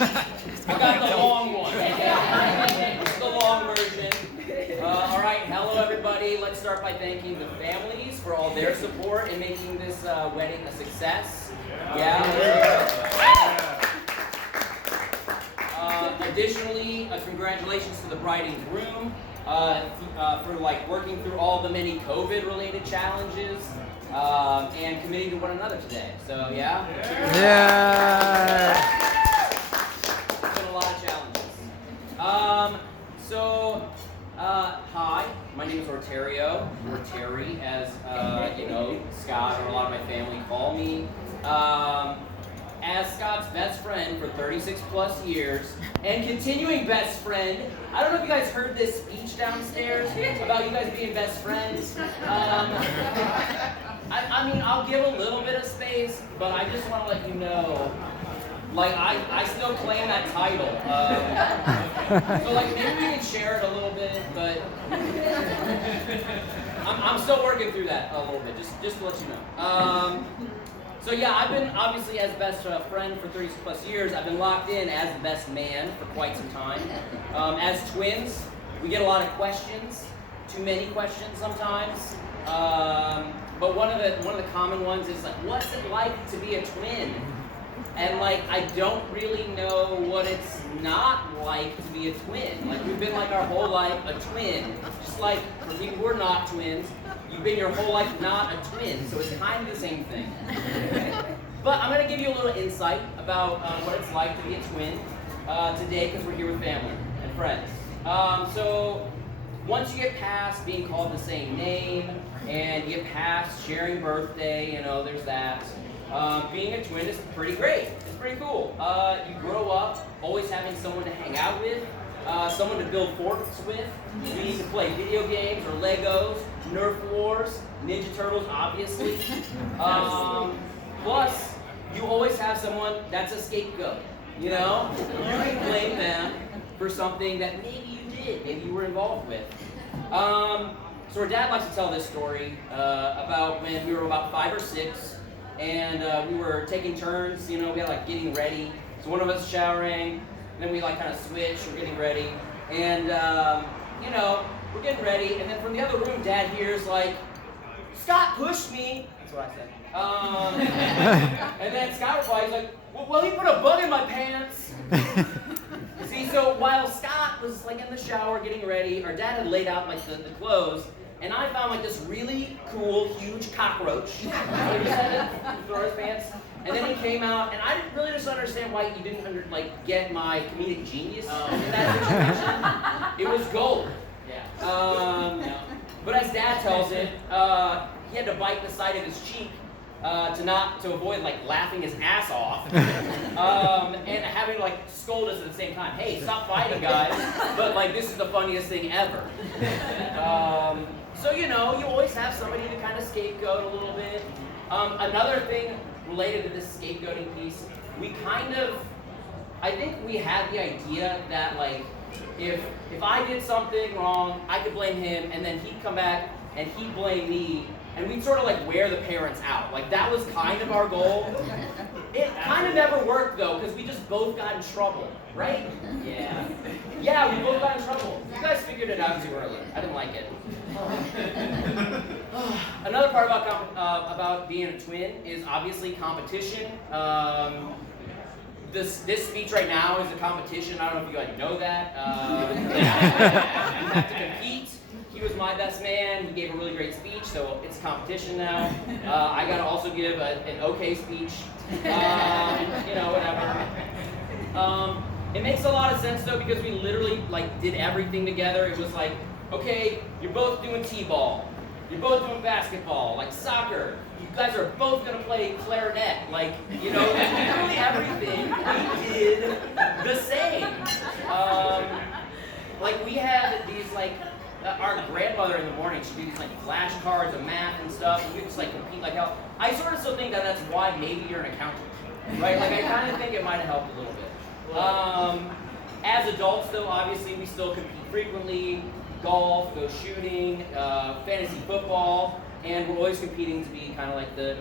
I got the long one. This is the long version. All right, hello everybody. Let's start by thanking the families for all their support in making this wedding a success. Additionally, congratulations to the bride and groom for working through all the many COVID-related challenges and committing to one another today. So yeah. It's been a lot of challenges. Hi, my name is Orterio, or Terry, as Scott or a lot of my family call me. As Scott's best friend for 36 plus years, and continuing best friend. I don't know if you guys heard this speech downstairs about you guys being best friends. I mean, I'll give a little bit of space, but I just want to let you know, I still claim that title. So maybe we can share it a little bit, but I'm still working through that a little bit, just to let you know. So yeah, I've been obviously as best friend for 30 plus years. I've been locked in as the best man for quite some time. As twins, we get a lot of questions, too many questions sometimes. But one of the common ones is what's it like to be a twin? And I don't really know what it's not like to be a twin. We've been our whole life a twin. Just for people who are not twins, you've been your whole life not a twin, so it's kind of the same thing. But I'm going to give you a little insight about what it's like to be a twin today, because we're here with family and friends. So once you get past being called the same name, and you get past sharing birthday, there's that. Being a twin is pretty great. It's pretty cool. You grow up always having someone to hang out with, someone to build forts with. You can play video games or Legos, Nerf Wars, Ninja Turtles, obviously. Plus, you always have someone that's a scapegoat. You can blame them for something that maybe you did, maybe you were involved with. So our dad likes to tell this story about when we were about 5 or 6. And we were taking turns, we had getting ready. So one of us showering, then we kind of switch, we're getting ready. And, we're getting ready. And then from the other room, Dad hears Scott pushed me. That's what I said. And then Scott replies well, he put a bug in my pants. See, so while Scott was in the shower getting ready, our dad had laid out the clothes. And I found this really cool, huge cockroach. He said it, throw his pants. And then he came out, and I didn't really just understand why he didn't get my comedic genius in that situation. It was gold. But as Dad tells it, he had to bite the side of his cheek to avoid laughing his ass off, and having to scold us at the same time. Hey, stop fighting, guys! But this is the funniest thing ever. So you always have somebody to kind of scapegoat a little bit. Another thing related to this scapegoating piece, I think we had the idea that if I did something wrong, I could blame him, and then he'd come back and he'd blame me, and we'd sort of wear the parents out. That was kind of our goal. It kind of never worked though, because we just both got in trouble, right? Yeah, we both got in trouble. You guys figured it out too early. I didn't like it. Another part about being a twin is obviously competition. This speech right now is a competition. I don't know if you guys know that. You have to compete. He was my best man. He gave a really great speech, so it's a competition now. I got to also give an okay speech. Whatever. It makes a lot of sense though, because we literally did everything together. It was okay, you're both doing t-ball, you're both doing basketball, soccer. You guys are both gonna play clarinet. Literally everything we did the same. We had these our grandmother in the morning, she'd do these flashcards of math and stuff, and we just compete hell. I sort of still think that that's why maybe you're an accountant, right? I kind of think it might have helped a little bit. As adults though, obviously we still compete frequently, golf, go shooting, fantasy football, and we're always competing to be kind of the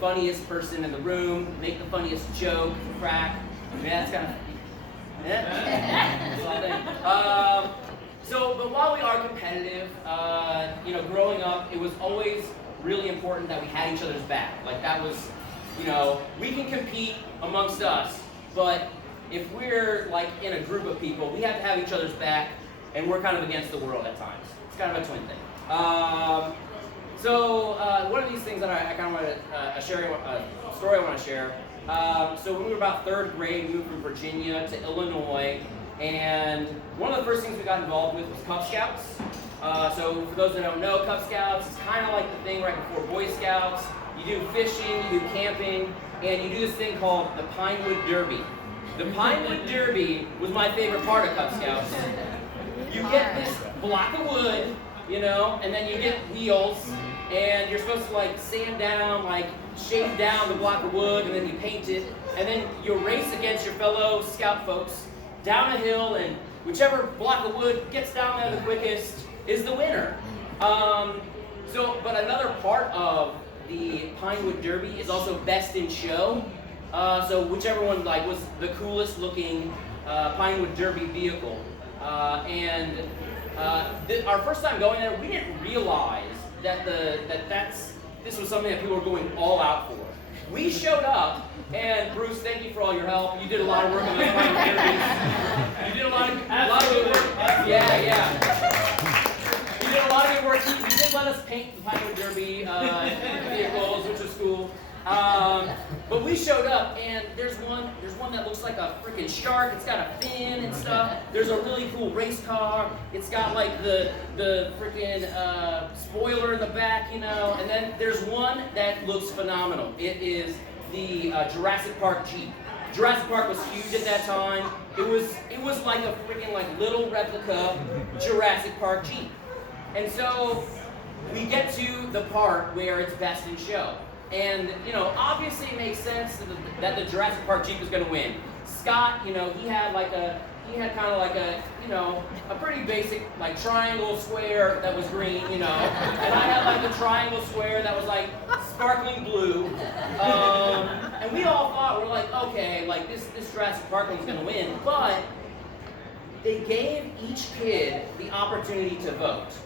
funniest person in the room, make the funniest joke, crack. That's kind of Yeah. That's all I think. But while we are competitive, growing up, it was always really important that we had each other's back. Like that was, we can compete amongst us, but if we're like in a group of people, we have to have each other's back, and we're kind of against the world at times. It's kind of a twin thing. One of these things that I kind of want to share, a story I want to share. So when we were about third grade, we moved from Virginia to Illinois, and one of the first things we got involved with was Cub Scouts. So for those that don't know, Cub Scouts is kind of like the thing right before Boy Scouts. You do fishing, you do camping, and you do this thing called the Pinewood Derby. The Pinewood Derby was my favorite part of Cub Scouts. You get this block of wood, and then you get wheels, and you're supposed to like sand down, like shave down the block of wood, and then you paint it, and then you race against your fellow scout folks down a hill, and whichever block of wood gets down there the quickest is the winner. But another part of the Pinewood Derby is also best in show. So whichever one like was the coolest looking Pinewood Derby vehicle. Our first time going there, we didn't realize that this was something that people were going all out for. We showed up, and Bruce, thank you for all your help. You did a lot of work on those Pinewood Derbies. You did a lot of good work. Yeah. You did a lot of good work. You did let us paint the Pinewood Derby vehicles, which was cool. But we showed up, and there's one that looks like a freaking shark. It's got a fin and stuff. There's a really cool race car. It's got like the freaking spoiler in the back, And then there's one that looks phenomenal. It is the Jurassic Park Jeep. Jurassic Park was huge at that time. It was like a freaking like little replica Jurassic Park Jeep. And so we get to the part where it's best in show. And, obviously it makes sense that the Jurassic Park Jeep is going to win. Scott, he had kind of like a pretty basic, like, triangle square that was green, and I had, like, a triangle square that was, like, sparkling blue. And we all thought, we're like, okay, like, this Jurassic Park one's going to win. But they gave each kid the opportunity to vote.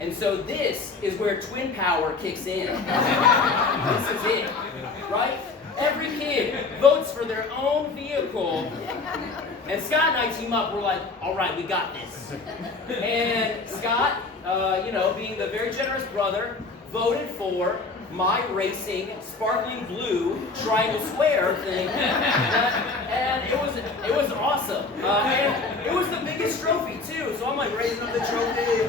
And so this is where twin power kicks in. This is it, right? Every kid votes for their own vehicle. And Scott and I team up, we're like, all right, we got this. And Scott, being the very generous brother, voted for my racing sparkling blue triangle square thing, and it was awesome. And it was the biggest trophy too. So I'm like raising up the trophy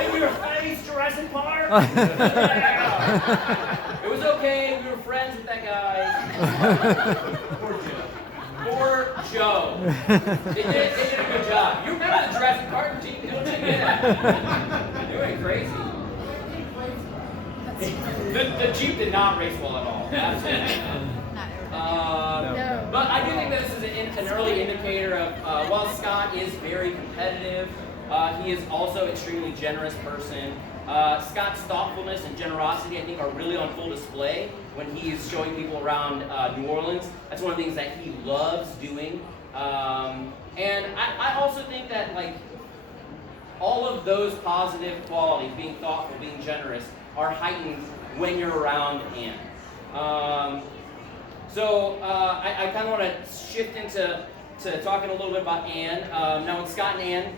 in your face, Jurassic Park. Yeah. It was okay. We were friends with that guy. Poor Joe. They did a good job. You remember the Jurassic Park Jeep? Don't you get that? You went crazy. The Jeep did not race well at all. Absolutely not. But I do think that this is an early indicator of, while Scott is very competitive, he is also an extremely generous person. Scott's thoughtfulness and generosity, I think, are really on full display when he's showing people around New Orleans. That's one of the things that he loves doing. And I also think that, like, all of those positive qualities, being thoughtful, being generous, are heightened when you're around Ann. I kind of want to shift into talking a little bit about Ann. Now, when Scott and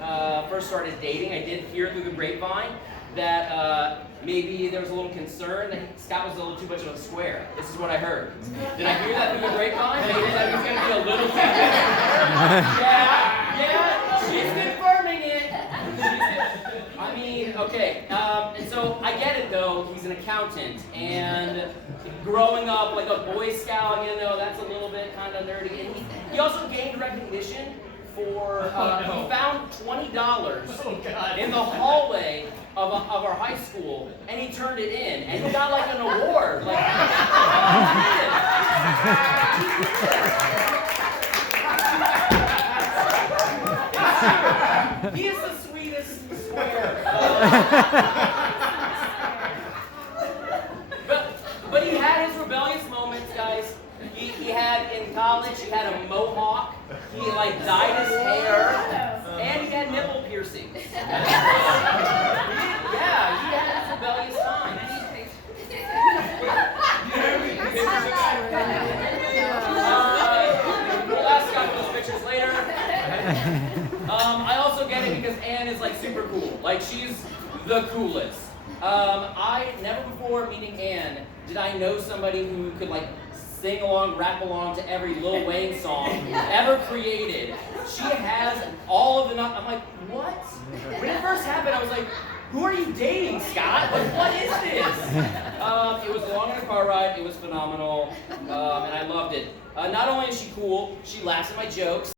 Ann first started dating, I did hear through the grapevine that maybe there was a little concern that Scott was a little too much of a square. This is what I heard. Did I hear that through the grapevine? Maybe that he was going to be a little too Yeah, she's confirming it. I mean, okay, and so I get it though, he's an accountant, and growing up like a Boy Scout, that's a little bit kind of nerdy, and he also gained recognition for, he found $20 in the hallway of our high school, and he turned it in, and he got like an award, like, he is the sweetest square. But he had his rebellious moments, guys. He had in college, he had a mohawk. He like dyed his hair, and he had nipple piercings. Yeah, he had his rebellious time. We'll ask Scott for those pictures later. I also get it because Anne is like super cool. Like she's the coolest. I never before meeting Anne did I know somebody who could like sing along, rap along to every Lil Wayne song ever created. She has all of the. I'm like, what? When it first happened, I was like, who are you dating, Scott? Like, what is this? It was long in a car ride. It was phenomenal, and I loved it. Not only is she cool, she laughs at my jokes.